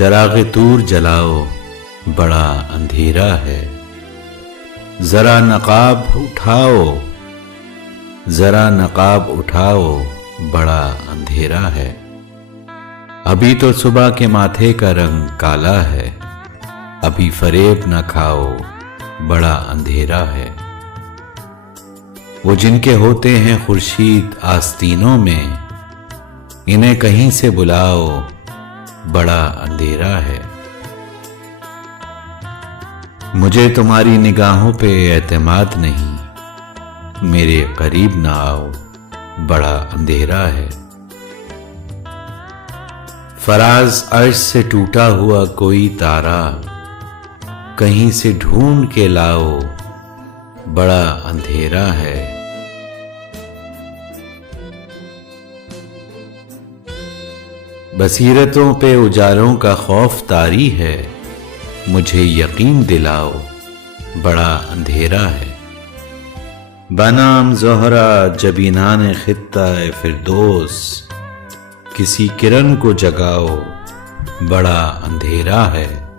چراغ طور جلاؤ بڑا اندھیرا ہے، ذرا نقاب اٹھاؤ، ذرا نقاب اٹھاؤ بڑا اندھیرا ہے۔ ابھی تو صبح کے ماتھے کا رنگ کالا ہے، ابھی فریب نہ کھاؤ بڑا اندھیرا ہے۔ وہ جن کے ہوتے ہیں خورشید آستینوں میں، انہیں کہیں سے بلاؤ بڑا اندھیرا ہے۔ مجھے تمہاری نگاہوں پہ اعتماد نہیں، میرے قریب نہ آؤ بڑا اندھیرا ہے۔ فراز عرش سے ٹوٹا ہوا کوئی تارا، کہیں سے ڈھونڈ کے لاؤ بڑا اندھیرا ہے۔ بصیرتوں پہ اجالوں کا خوف طاری ہے، مجھے یقین دلاؤ بڑا اندھیرا ہے۔ بنام زہرا جبینان خطہ فردوس، کسی کرن کو جگاؤ بڑا اندھیرا ہے۔